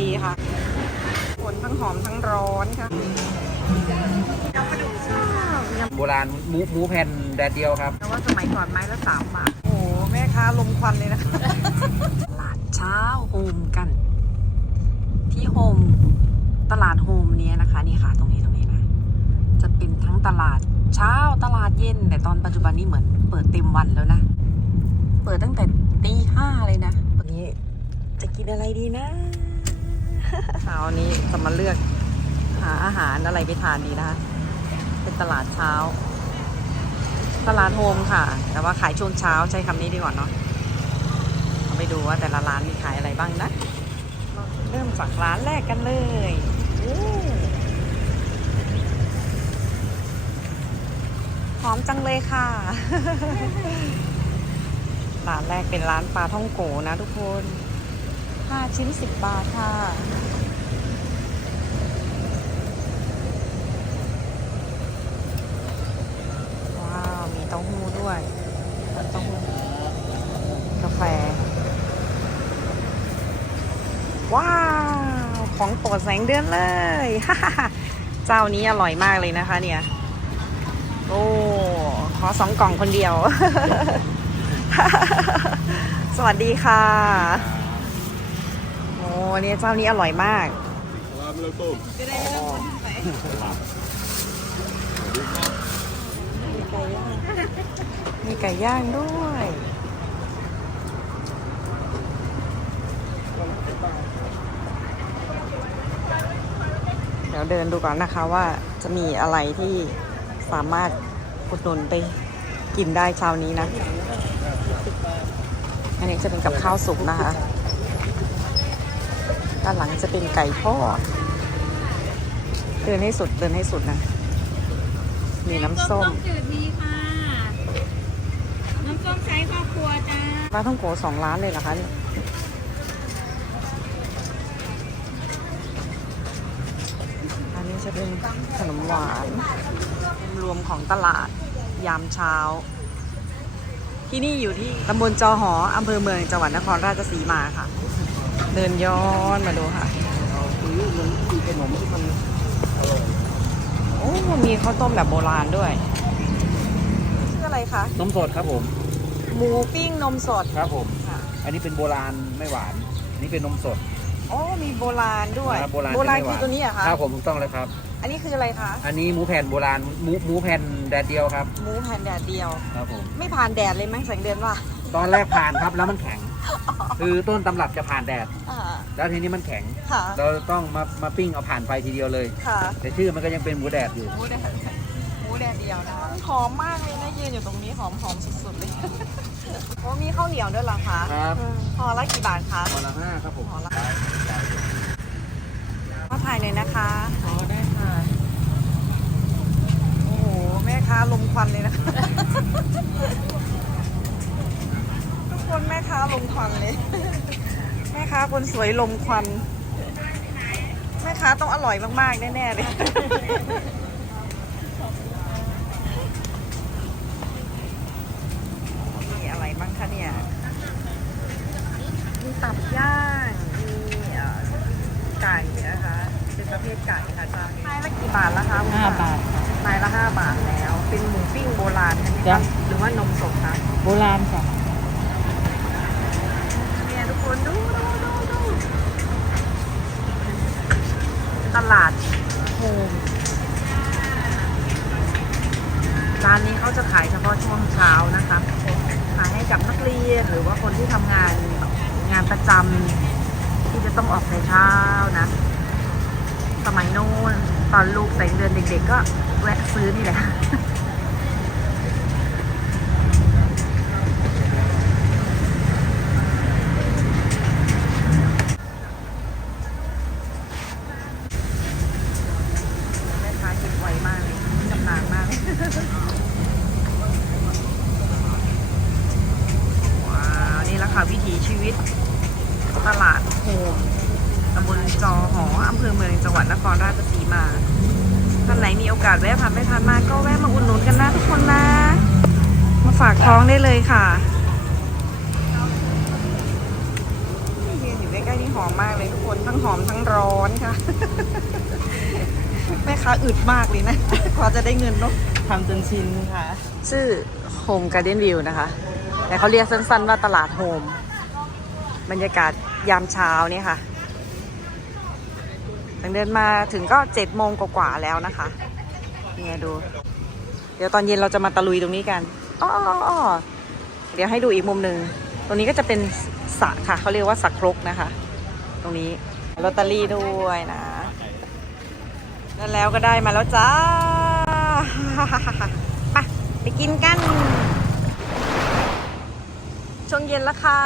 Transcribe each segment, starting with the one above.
ดีค่ะคนทั้งหอมทั้งร้อนค่ะยำปลาดุกชอบยำโบราณหมูหมูแผ่นแดดเดียวครับแต่ว่าสมัยก่อนไม้ละสามบาทโอ้โหแม่ค้าลมควันเลยนะคะตลาดเช้าโฮมกัน ที่โฮมตลาดโฮมเนี้ยนะคะนี่ค่ะ ตรงนี้ตรงนี้นะ จะเป็นทั้งตลาดเช้าตลาดเย็น แต่ตอนปัจจุบันนี้เหมือนเปิดเต็มวันแล้วนะ เปิดตั้งแต่ตีห้าเลยนะวันนี้จะกินอะไรดีนะ เช้านี้จะมาเลือกหาอาหารอะไรไปทานดีนะคะ เป็นตลาดเช้า ตลาดโฮมค่ะ แต่ว่าขายช่วงเช้าใช้คำนี้ดีกว่าเนาะเาไปดูว่าแต่ละร้านมีขายอะไรบ้างนะ เริ่มจากร้านแรกกันเลยหอมจังเลยค่ะ ร้านแรกเป็นร้านปลาท่องโกนะทุกคน ห้าชิ้นสิบบาทค่ะ ว้าว มีเต้าหู้ด้วยเต้าหู้กาแฟ ว้าว ของโปรดแสงเดือนเลย เจ้านี้อร่อยมากเลยนะคะเนี่ย โอ้ ขอสองกล่องคนเดียว สวัสดีค่ะ อ้เนี่ยเจ้านี้อร่อยมากมีไก่ย่างมีไก่ย่างด้วยเดี๋ยวเดินดูก่อนนะคะว่าจะมีอะไรที่สามารถอุดหนุนไปกินได้เช้านี้นะ อันนี้จะเป็นกับข้าวสุกนะคะ ด้านหลังจะเป็นไก่ทอดเดินให้สุดเดินให้สุดนะมีน้ำส้มจืดมีค่ะ น้ำส้มใช้ครอบครัวจ้าปลาท่องโกสองร้านเลยเหรอคะเนี่ยอันนี้จะเป็นขนมหวานรวมของตลาดยามเช้า ที่นี่อยู่ที่ตำบลจอหออำเภอเมืองจังหวัดนครราชสีมาค่ะ เดินย้อนมาดูค่ะโอ้มีข้าวต้มแบบโบราณด้วยชื่ออะไรคะนมสดครับผม หมูปิ้งนมสดครับผม ค่ะ อันนี้เป็นโบราณไม่หวาน อันนี้เป็นนมสด อ๋อมีโบราณด้วยครับโบราณโบราณจะไม่หคือตัวนี้เหรอะคะครับผมถูกต้องเลยครับ อันนี้คืออะไรคะอันนี้หมูแผ่นโบราณหมูหมูแผ่นแดดเดียวครับ หมูแผ่นแดดเดียว ครับผม ไม่ผ่านแดดเลยไหมแสงเดือนว่า ตอนแรกผ่านครับแล้วมันแข็ง คือต้นตำรับจะผ่านแดด อ่าแล้วทีนี้มันแข็ง ค่ะเราต้องมามาปิ้งเอาผ่านไฟทีเดียวเลย ค่ะแต่ชื่อมันก็ยังเป็นหมูแดดอยู่ หมูแดดหมูแดดเดียวนะคะหอมมากเลยนะยืนอยู่ตรงนี้หอมหอมสุดๆเลยโอ้มีข้าวเหนียวด้วยเหรอคะครับห่อละกี่บาทคะวันละห้าครับผมห่อละมาถ่ายเลยนะคะอ๋อได้ค่ะโอ้โหแม่ค้าลมควันเลยนะคะทุก คนแม่ค้าลมควันเลย แม่ค้าคนสวยลมควัน แม่ค้าต้องอร่อยมากๆ แน่ๆเลย มีอะไรบ้างคะเนี่ย มีตับย่าง มีเอ่อไก่นะคะ เป็นประเภทไก่ค่ะจ้าไม้ละกี่บาทละคะคุณ ห้า ป้ บาทค่ะ ไม้ละห้าบาทแล้ว เป็นหมูปิ้งโบราณใช่ไหม จ้ะ คะหรือว่านมสดคะ โบราณค่ะ เนี่ยทุกคนดูดูดูดูตลาดโฮมร้านนี้เขาจะขายเฉพาะช่วงเช้านะคะขายให้กับนักเรียนหรือว่าคนที่ทำงาน งานประจำที่จะต้องออกแต่เช้านะ สมัยโน้นตอนลูกแต่งเดือนเด็ก ๆ ก็แวะซื้อนี่แหละ แม่ค้ากินไวมากเลยชำนาญมาก ว้าว นี่แหละค่ะวิถีชีวิต ตลาดโฮมตำบลจอหออำเภอเมืองจังหวัดนครราชสีมาท่านไหนมี โอกาสแวะผ่านไปผ่านมาก็แวะมาอุดหนุนกันนะทุกคนนะ มาฝากท้องได้เลยค่ะยืนอยู่ใกล้ๆนี่หอมมากเลยทุกคนทั้งหอมทั้งร้อนค่ะ แม่ค้าอึดมากเลยนะกว่าจะได้เงินเนาะทำจนชินค่ะ ชื่อ Home Garden View นะคะ แต่เขาเรียกสั้นๆว่าตลาดโฮม บรรยากาศยามเช้านี่ค่ะตั้งเดินมาถึงก็เจ็ดโมงกว่าๆแล้วนะคะ เนี่ยดู เดี๋ยวตอนเย็นเราจะมาตะลุยตรงนี้กันอ้ออเดี๋ยวให้ดูอีกมุมหนึ่ง ตรงนี้ก็จะเป็นสระค่ะ เขาเรียกว่าสระครกนะคะ ตรงนี้ลอตเตอรี่ด้วยนะ แล้วแล้วก็ได้มาแล้วจ้าไปไปกินกันช่วงเย็นแล้วค่ะ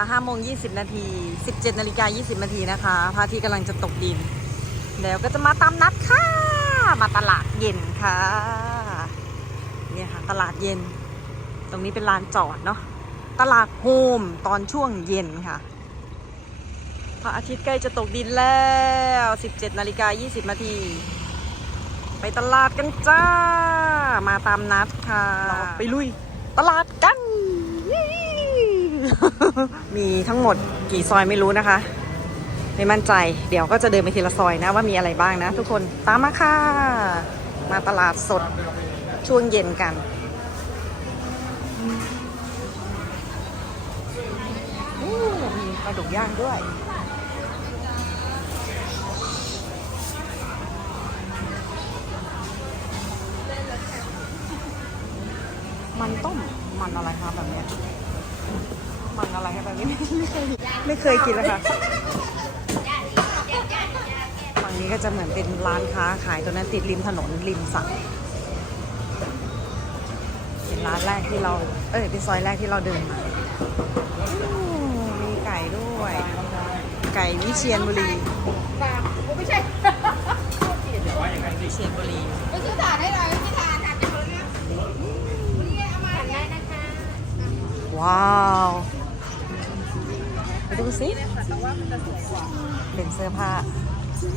5โมง20นาที17นาฬิกา20นาทีนะคะ พระอาทิตย์กำลังจะตกดิน แล้วก็จะมาตามนัดค่ะ มาตลาดเย็นค่ะ เนี่ยค่ะตลาดเย็น ตรงนี้เป็นลานจอดเนาะ ตลาดโฮมตอนช่วงเย็นค่ะ พระอาทิตย์ใกล้จะตกดินแล้ว 17นาฬิกา20นาที ไปตลาดกันจ้า มาตามนัดค่ะ ไปลุย ตลาดกัน มีทั้งหมดกี่ซอยไม่รู้นะคะ ไม่มั่นใจ เดี๋ยวก็จะเดินไปทีละซอยนะว่ามีอะไรบ้างนะ ทุกคนตามมาค่ะ มาตลาดสดช่วงเย็นกัน มีปลาดุกย่างด้วยมันต้มมันอะไรคะแบบเนี้ยมันอะไรคะแบบนี้ไม่เคยไม่เคยกินเลยค่ะ ฝั่งนี้ก็จะเหมือนเป็นร้านค้าขายตัวนั้นติดริมถนนริมสระเป็นร้านแรกที่เรา เอ้ยเป็นซอยแรกที่เราเดินมาอู้มีไก่ด้วย ไก่วิเชียนบุรีไม่ใช่วิเชียนบุรีไปซื้อถ่านให้หน่อยไม่ถ่านถ่านจะเพิ่มนะนี่เอามาได้นะคะว้าวไปดูสิเป็นเสื้อผ้า สว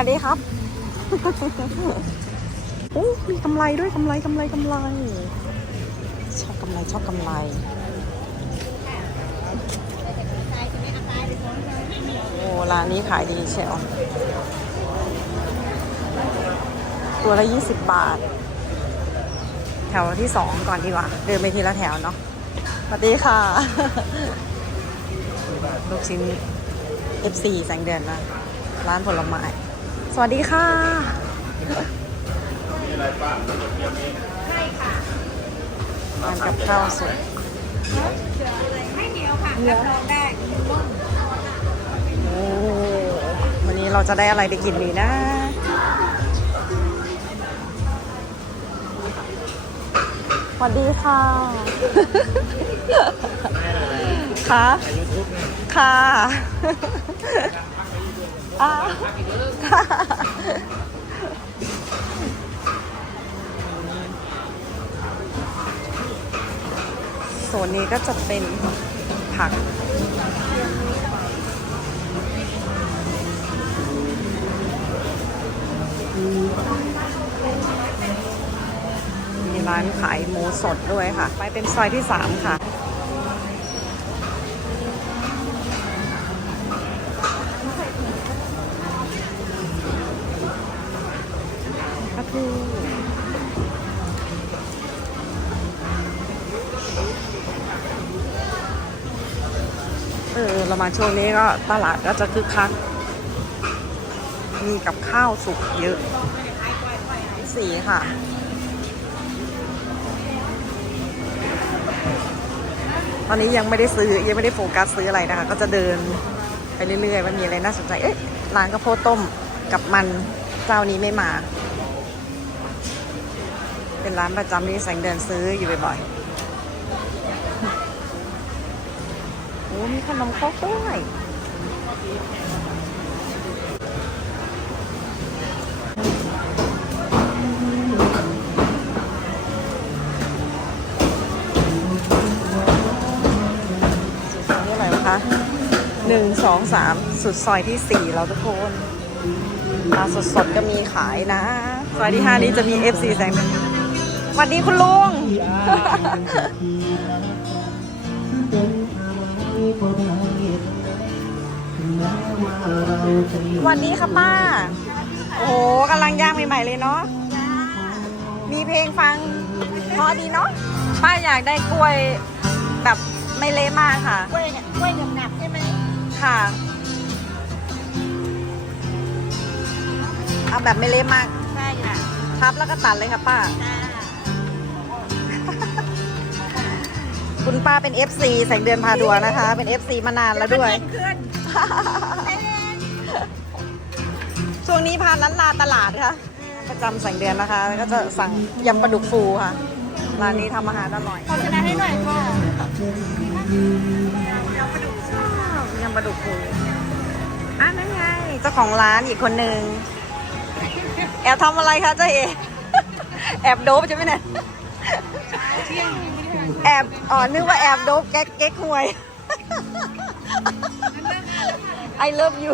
ัสดีครับโอ้มีกำไรด้วยกำไรกำไรกำไร ชอบกำไรชอบกำไร โอ้ ร้านนี้ขายดีเชียวตัวละยี่สิบบาท แถวที่สองก่อนดีกว่า เดินไปทีละแถวเนาะสวัสดีค่ะ ลูกชิ้น F4 แสงเดือนนะร้านผลไม้ สวัสดีค่ะร้านกับข้าวสดให้เหนียวค่ะรับรองได้ วันนี้เราจะได้อะไรไปกินดีนะ สวัสดีค่ะ ค่ะ ค่ะอ่าค่ะโซนนี้ก็จะเป็นผัก มีร้านขายหมูสดด้วยค่ะ ไปเป็นซอยที่สามค่ะปลาทูเออเรามาช่วงนี้ก็ตลาดก็จะคึกคัก มีกับข้าวสุกเยอะ สีค่ะ ตอนนี้ยังไม่ได้ซื้อยังไม่ได้โฟกัสซื้ออะไรนะคะ ก็จะเดินไปเรื่อยๆว่ามีอะไรน่าสนใจ เอ๊ะร้านกระโพดต้มกับมันเจ้านี้ไม่มา เป็นร้านประจำที่แสงเดินซื้ออยู่บ่อยๆโอ้มีขนมครกด้วย นะคะหนึ่งสองสามสุดซอยที่สี่แล้วทุกคนปลาสดๆก็มีขายนะ ซอยที่ห้านี้จะมี FC แสงสวัสดีคุณลุงวัสดีค่ะป้า โอ้โหกำลังย่างใหม่ๆเลยเนาะมีเพลงฟังเพราะดีเนาะป้าอยากได้กล้วยแบบ ไม่เละมากค่ะ กล้วยเนี่ยกล้วยหนับๆใช่ไหมค่ะ เอาแบบไม่เละมาก ใช่ค่ะทับแล้วก็ตัดเลยค่ะป้า จ้าคุณป้าเป็น FC แสงเดือนพาดัวนะคะ เป็น FC มานานแล้วด้วย เพื่อนช่วงนี้พาลันลาตลาดค่ะ ประจำแสงเดือนนะคะแล้วก็จะสั่งยำปลาดุกฟูค่ะ ร้านนี้ทำอาหารอร่อยโฆษณาให้หน่อยค่ะยำปลาดุกฟูอะนั่นไงเจ้าของร้านอีกคนนึง แอบทำอะไรคะเจ๊เอแอบโดบใช่ไหมเนี่ยแอบอ๋อนึกว่าแอบโดบแก๊กเก๊กหวย I love you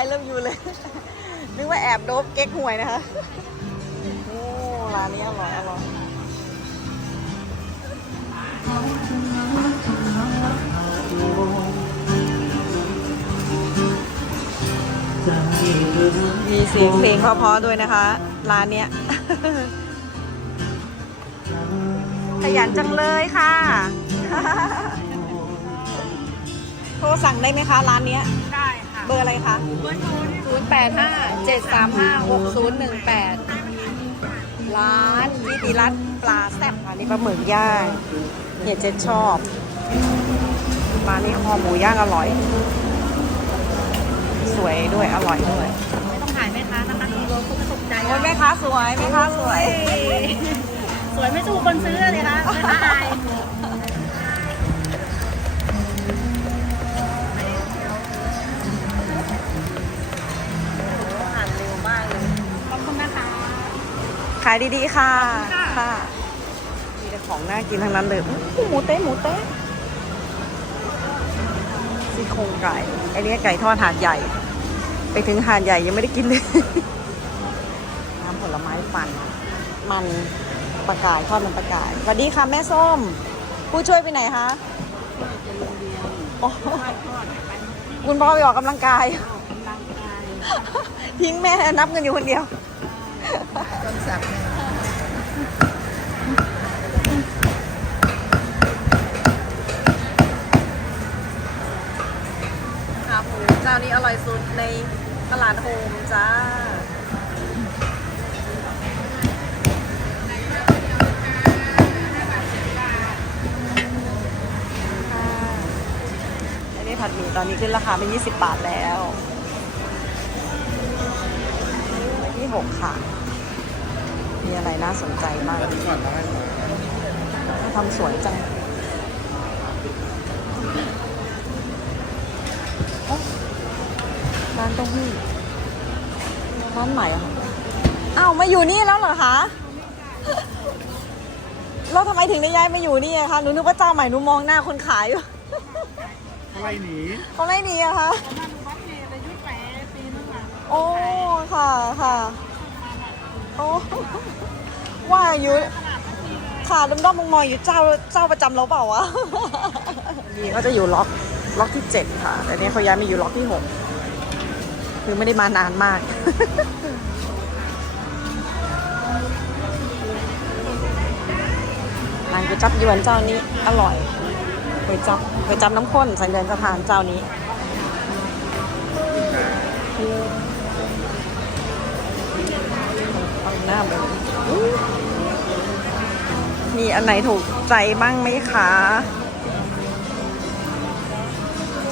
I love you เลยนึกว่าแอบโดบเก๊กหวยนะคะ โอ้ ร้านนี้อร่อยอร่อย มีเสียงเพลงเพราะๆด้วยนะคะ ร้านเนี้ย ขยันจังเลยค่ะ โทรสั่งได้ไหมคะ ร้านเนี้ย ได้ค่ะ เบอร์อะไรคะเบอร์โทรเนี่ย0 8 5 7 3 5 6 0 1 8ร้านวิติรัตน์ปลาแซ่บค่ะนี่ปลาหมึกย่าง เฮียเจ็ดชอบร้านนี้คอหมูย่างอร่อย สวยด้วยอร่อยด้วยไม่ต้องถ่ายแม่ค้านะคะคุณโรคุณจะตกใจโอ้ยแม่ค้าสวยแม่ค้าสวย สวยไม่สู้คนซื้อเลยค่ะแม่ค้าอายอ่านเร็วมากเลยขอบคุณนะคะขายดีๆค่ะ ค่ะค่ะมีแต่ ของน่ากินทั้งนั้นเลยอู้หมูเต๊ะหมูเต๊ะซี่โครงไก่ไอ้นี่ไก่ทอดหาดใหญ่ ไปถึงหาดใหญ่ยังไม่ได้กินเลยน้ำผลไม้ปั่นมันปลากายทอดมันปลากายสวัสดีค่ะแม่ส้ม ผู้ช่วยไปไหนคะอ๋อคุณพ่อไปออกกำลังกายทิ้งแม่นับเงินอยู่คนเดียวขา จ้านี้อร่อยสุดในตลาดโฮมจ้าอันนี้ผัดหมี่ตอนนี้ขึ้นราคาเป็น 20 บาทแล้วไว้ที่ 6 ค่ะ มีอะไรน่าสนใจบ้างทำสวยจังโอ๊ะ ร้านเต้าหู้ร้านใหม่อะค่ะอ้าวมาอยู่นี่แล้วเหรอคะแล้วทำไมถึงได้ย้ายมาอยู่นี่อะคะหนูนึกว่าเจ้าใหม่หนูมองหน้าคนขายอยู่อะไรหนีเขาไม่หนีอะคะมาดูวัดเมย์อายุแปดปีนึงอะโอ้ค่ะค่ะโอ้ว่าอยู่ค่ะด้อมๆมองๆอยู่เจ้าเจ้าประจำเราเปล่าวะนี่ก็จะอยู่ล็อกล็อกที่เจ็ดค่ะ แต่เนี้เขาย้ายมาอยู่ล็อกที่หก คือไม่ได้มานานมาก ร้านก๋วยจับยวนเจ้านี้อร่อยก๋วยจับก๋วยจับน้ำข้นสันเดือนจะทานเจ้านี้เอาหน้าไปมีอันไหนถูกใจบ้างไหมคะ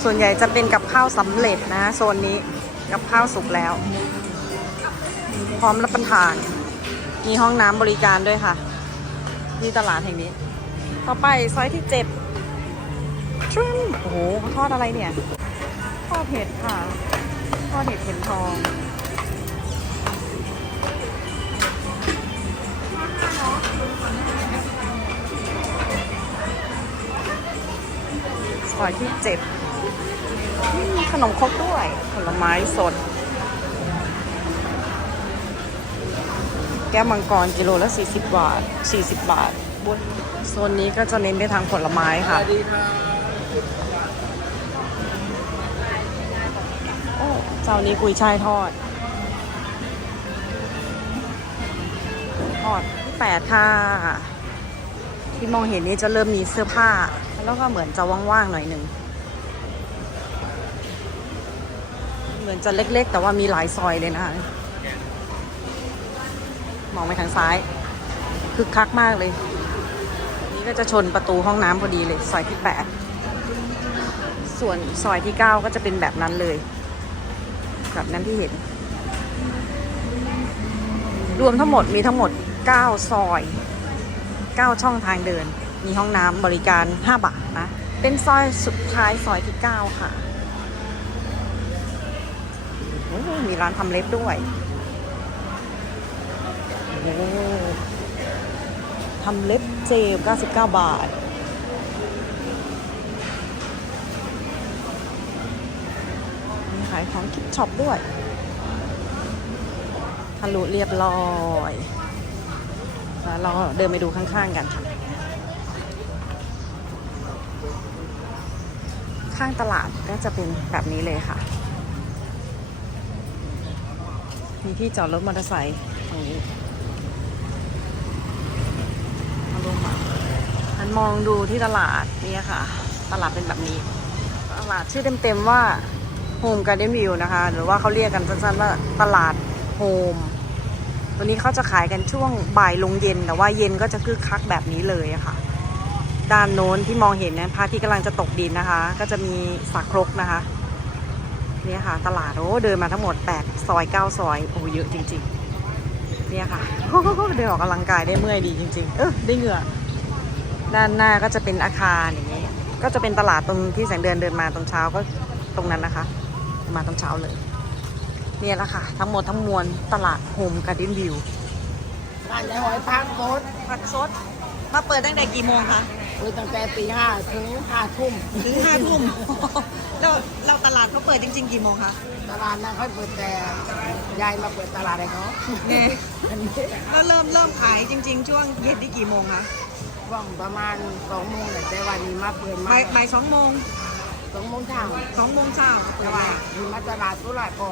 ส่วนใหญ่จะเป็นกับข้าวสำเร็จนะโซนนี้ กับข้าวสุกแล้ว พร้อมรับประทาน มีห้องน้ำบริการด้วยค่ะ ที่ตลาดแห่งนี้ ต่อไปซอยที่เจ็ดทริมโอ้โหเขาทอดอะไรเนี่ย ทอดเห็ดค่ะ ทอดเห็ดเข็มทองซอยที่เจ็ด ขนมครกด้วย ผลไม้สด แก้วมังกรกิโลละ 40 บาท 40 บาทบนโซนนี้ก็จะเน้นไปทางผลไม้ค่ะ โอ้เจ้านี้กุยช่ายทอด ทอดที่แปดค่ะ ที่มองเห็นนี้จะเริ่มมีเสื้อผ้า แล้วก็เหมือนจะว่างๆหน่อยหนึ่ง เห มือนจะเล็ก ๆ แต่ว่ามีหลายซอยเลยนะคะ มองไปทางซ้าย คึกคักมากเลย นี่ก็จะชนประตูห้องน้ำพอดีเลย ซอยที่ 8 ส่วนซอยที่ 9 ก็จะเป็นแบบนั้นเลย แบบนั้นที่เห็น รวมทั้งหมดมีทั้งหมด 9 ซอย 9 ช่องทางเดิน มีห้องน้ำบริการ 5 บาทนะ เป็นซอยสุดท้ายซอยที่ 9 ค่ะ มีร้านทำเล็บด้วยโอ้ทำเล็บเจล99 บาท มีขายของคิดช็อปด้วยทะลุเรียบร้อยแล้วเราเดินไปดูข้างๆกันค่ะ ข้างตลาดก็จะเป็นแบบนี้เลยค่ะ มีที่จอดรถมอเตอร์ไซค์ตรงนี้มาลงมาหันมองดูที่ตลาดนี่ค่ะ ตลาดเป็นแบบนี้ ตลาดชื่อเต็มๆว่า Home Garden View นะคะ หรือว่าเขาเรียกกันสั้นๆว่าตลาดโฮมตัวนี้เขาจะขายกันช่วงบ่ายลงเย็น แต่ว่าเย็นก็จะคึกคักแบบนี้เลยอะค่ะ ด้านโน้นที่มองเห็นนะพระที่กำลังจะตกดินนะคะ ก็จะมีสักครกนะคะ เนี่ยค่ะ ตลาดโอ้เดินมาทั้งหมด8ซอย9ซอยโอ้เยอะจริง ๆ เนี่ยค่ะเดินออกกำลังกายได้เมื่อยดีจริง ๆ เออได้เหงื่อด้านหน้าก็จะเป็นอาคารอย่างนี้ ก็จะเป็นตลาดตรงที่แสงเดือนเดินมาตอนเช้าก็ตรงนั้นนะคะ มาตอนเช้าเลยเนี่ยแหละค่ะ ทั้งหมดทั้งมวลตลาดโฮมการ์เด้นวิวร้านยายหอยพักโคตรผักสดมาเปิดตั้งแต่กี่โมงคะ เปิดตั้งแต่ตีห้าถึงห้าทุ่มถึงห้าทุ่มแล้วเราตลาดเขาเปิดจริง ๆ กี่โมงคะตลาดนั้นเขาเปิดแต่ยายมาเปิดตลาดอะไรเขาเนี่ยอันนี้แล้วเริ่มเริ่มขายจริง ๆ ช่วงเย็นที่กี่โมงคะว่างประมาณสองโมงแต่แต่วันนี้มาเปิดมาบ่ายบ่ายสองโมงสองโมงเช้าสองโมงเช้าแต่ว่ามีมาตลาดตุลาก็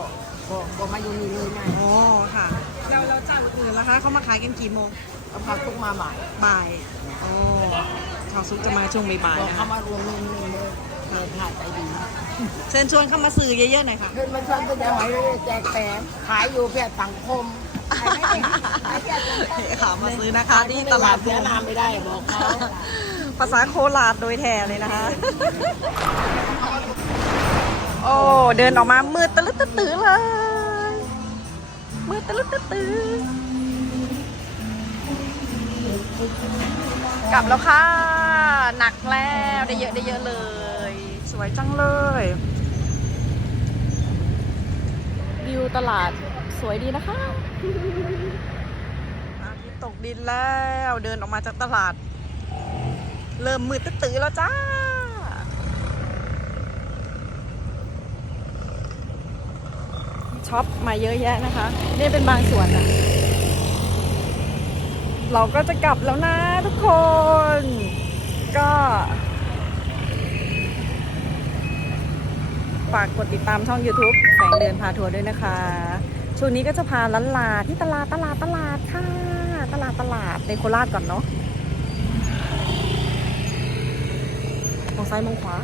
ก็ก็มาอยู่นี่เลยไงอ๋อค่ะแล้วแล้วเจ้าอื่นล่ะคะเขามาขายกันกี่โมงเขาพาทุกมาบ่ายบ่ายอ๋อ ข่าวซุปจะมาช่วงบ่ายบอกๆนะเขาคะมารวมนึงนึงเลยเปิดถ่ายใจดีเชิญชวนเข้ามาซื้อเยอะๆหน่อยค่ะขึ้นมาชวนตัวยายหอยเลยแจกแถมขายอยู่เพื่อสังคมขายไม่ได้ขายเพื่อสังคมค่ะมาซื้อนะคะที่ตลาดเสียนามไม่ได้บอกเขาภาษาโคราชโดยแท้เลยนะคะ โอ้ เดินออกมามืดตะลึดตะตื้อเลย มืดตะลึดตะตื้อ กลับแล้วค่ะ หนักแล้วได้เยอะได้เยอะเลย สวยจังเลยวิวตลาดสวยดีนะคะอาทิตย์ตกดินแล้วเดินออกมาจากตลาด เริ่มมืดตื้อๆแล้วจ้าช็อปมาเยอะแยะนะคะ นี่เป็นบางส่วนนะ เราก็จะกลับแล้วนะทุกคน ก็ฝากกดติดตามช่อง YouTube แสงเดือนพาทัวร์ด้วยนะคะ ช่วงนี้ก็จะพาลันลาที่ตลาดตลาดตลาดค่ะ ตลาดตลาดในโคราชก่อนเนาะมองซ้ายมองขวา